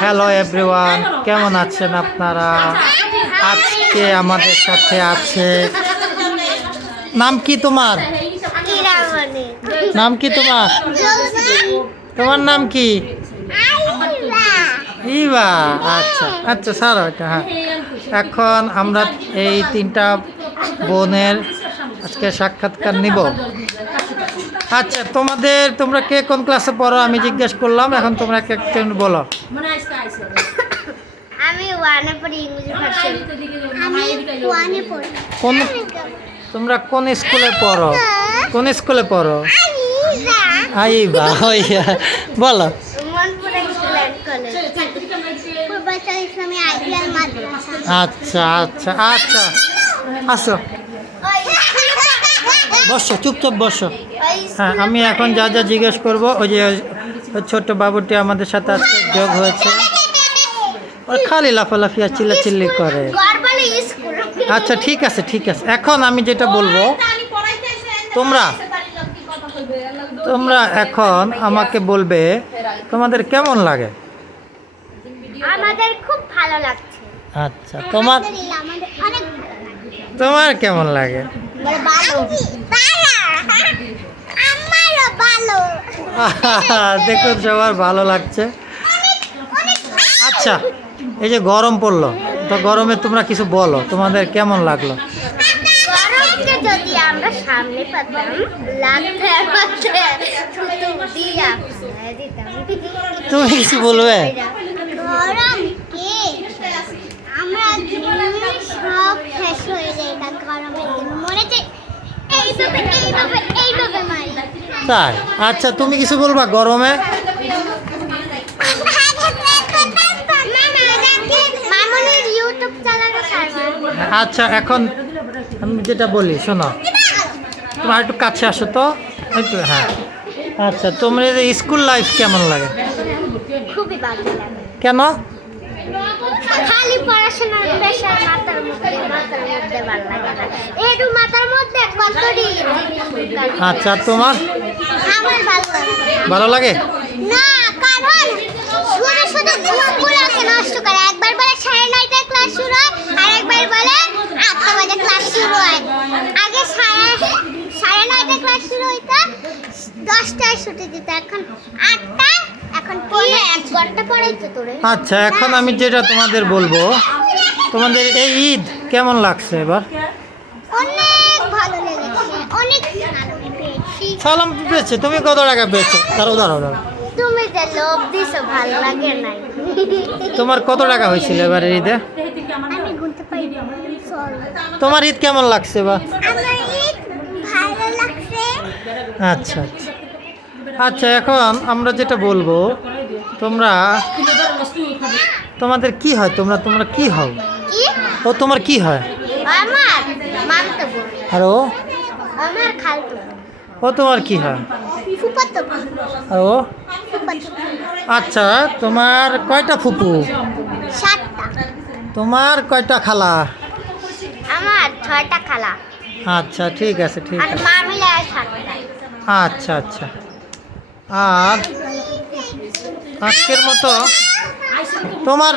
Hello everyone কেমন আছেন আপনারা? আজকে আমাদের সাথে আছে নাম কি তোমার? নাম কি তোমার? তোমার নাম কি? ইবা। আচ্ছা আচ্ছা স্যার ওইটা হ্যাঁ। এখন আমরা এই তিনটা বোনের আজকে সাক্ষাৎকার নিব। আচ্ছা তোমাদের তোমরা কে কোন ক্লাসে পড়ো? আমি জিজ্ঞেস করলাম এখন তোমরা এক একজন বলো? আমি ওয়ানে পড়ি ইংলিশ ভাষা আমি ওয়ানে পড়ি। কোন তোমরা কোন স্কুলে পড়ো? কোন স্কুলে পড়ো? আইবা হইয়া বলো। মাদ্রাসা। আচ্ছা আচ্ছা আচ্ছা। আসো। বসো চুপচাপ বসো। হ্যাঁ আমি এখন যা যা জিজ্ঞেস করব ওই যে ওই ছোট্ট বাবুটি আমাদের সাথে আজকে যোগ হয়েছে। ওর খালি লাফালাফি আর চিল্লাচিল্লি করে। আচ্ছা ঠিক আছে ঠিক আছে। এখন আমি যেটা বলব তোমরা তোমরা এখন আমাকে বলবে তোমাদের কেমন লাগে? আমাদের খুব ভালো লাগছে। আচ্ছা তোমার তোমার কেমন লাগে? দেখুন সবার ভালো লাগছে। আচ্ছা এই যে গরম পড়ল তো গরমে তোমরা কিছু বলো তোমাদের কেমন লাগল? যদি আমরা সামনে পেতাম তুমি কিছু বলবে? তাই? আচ্ছা তুমি কিছু বলবা গরমে? আচ্ছা এখন আমি যেটা বলি শোনো। তোমার একটু কাছে আসো তো। একটু হ্যাঁ। আচ্ছা তোমার স্কুল লাইফ কেমন লাগে? কেন? খালি পড়াশোনার প্রেশার মাথার মধ্যে মাথার মধ্যে ভালো লাগে না। একটু মাথার আচ্ছা তোমার? ভালো লাগে। ভালো লাগে? না কারণ শুধু শুধু ঘুমগুলোকে নষ্ট করে। একবার বলে সাড়ে নয়টায় ক্লাস শুরু হয় আর একবার বলে আটটা বাজে ক্লাস শুরু হয়। আগে সাড়ে সাড়ে নয়টায় ক্লাস শুরু হইতো দশটায় ছুটি দিত। এখন আটটা এখন পরে এক ঘণ্টা পরেই তো তোরে। আচ্ছা এখন আমি যেটা তোমাদের বলব তোমাদের এই ঈদ কেমন লাগছে এবার অনেক ভালো লেগেছে অনেক আনন্দ পেয়েছি সালাম পেয়েছে তুমি কত টাকা পেয়েছ? দাঁড়াও দাঁড়াও দাঁড়াও। তুমি যে লোভ দিছো ভালো লাগে নাই। তোমার কত টাকা হয়েছিল এবারে ঈদে? তোমার ঈদ কেমন লাগছে বা? আচ্ছা আচ্ছা। আচ্ছা এখন আমরা যেটা বলব তোমরা তোমাদের কি হয়? তোমরা তোমরা কি হও? ও তোমার কি হয়? আর ও? আমার খালতো ও তোমার কি হয়? আর ও? আচ্ছা তোমার কয়টা ফুপু? তোমার কয়টা খালা? আমার ছয়টা খালা। আচ্ছা ঠিক আছে ঠিক আছে। আচ্ছা আচ্ছা। আর আজকের মতো তোমার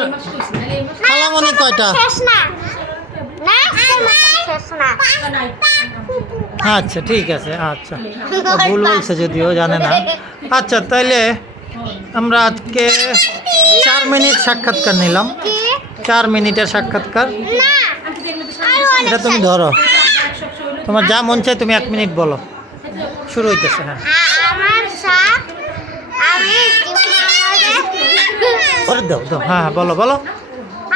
খালামণি কয়টা? শেষ না। না শেষ না। আচ্ছা ঠিক আছে আচ্ছা। ভুল বলছে যদিও জানে না। আচ্ছা তাইলে আমরা আজকে চার মিনিট সাক্ষাৎকার নিলাম। চার মিনিটের সাক্ষাৎকার। এটা তুমি ধরো। তোমার যা মন চায় তুমি এক মিনিট বলো। শুরু হইতেছে হ্যাঁ। দাও দাও হ্যাঁ হ্যাঁ বলো বলো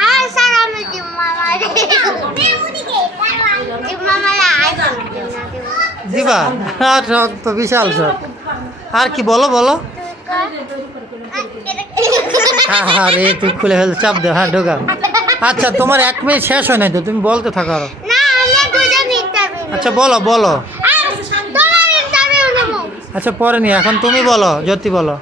আর স্যার আমি জিম্মামারে জিম্মামারে আইসক্রিম না দিব আর শখ তো বিশাল শখ আর কি বলো বলো। হ্যাঁ হ্যাঁ রে তুই খুলে ফেল চাপ দে হ্যাঁ ঢোকাও আচ্ছা তোমার এক মিনিট শেষ হয় নাই তো তুমি বলতে থাকো আরও। আচ্ছা বলো বলো। আচ্ছা পরে নি এখন তুমি বলো জ্যোতি বলো।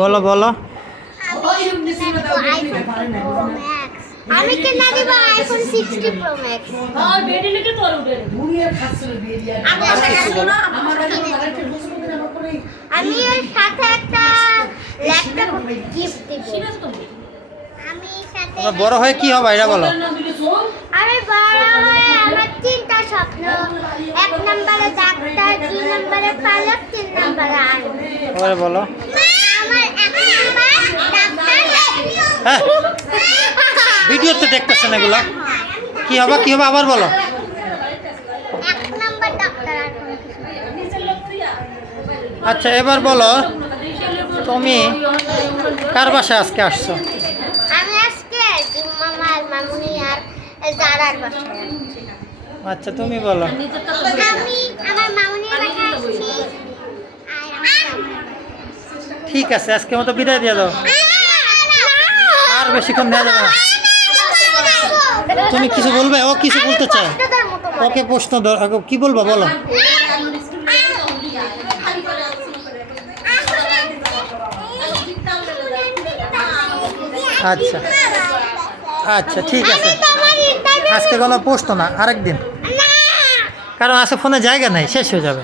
বলো আমি তো যা সবটা জিম্মামারে কিছু না বলো বলো আইফোন প্রো ম্যাক্স আমি কিনে দিব আইফোন সিক্সটি প্রো ম্যাক্স আমি ওর সাথে একটা ল্যাপটপ গিফট দিব। আমি সাথে বড় হয়ে কি হবে এটা বলো। আমি বড় হয়ে আমার তিনটা স্বপ্ন। এক নম্বরে ডাক্তার দুই নম্বরে পাইলট তিন নম্বরে আর্মি বলো আমার এক নম্বর ডাক্তার হ্যাঁ। ভিডিওতে দেখতেছেন এগুলা? কি হবে কি হবে? আবার বলো। আচ্ছা এবার বলো তুমি কার বাসায় আজকে আসছো? আমি আজকে জুম্মা মামুনি আর জারার বাসায় আচ্ছা তুমি বলো। আমি আমার মামুনির বাসায় আসছি। আর আমার জামাইয়ের বাসায়। ঠিক আছে আজকে মতো বিদায় দিয়ে দাও। বেশিক্ষণ দেওয়া যাবে তুমি কিছু বলবে? ও কিছু বলতে চায়। ওকে প্রশ্ন কি বলব, বলো। আচ্ছা। আচ্ছা ঠিক আছে। আজকে কোনো প্রশ্ন না, আরেকদিন। কারণ আজকে ফোনে জায়গা নাই, শেষ হয়ে যাবে।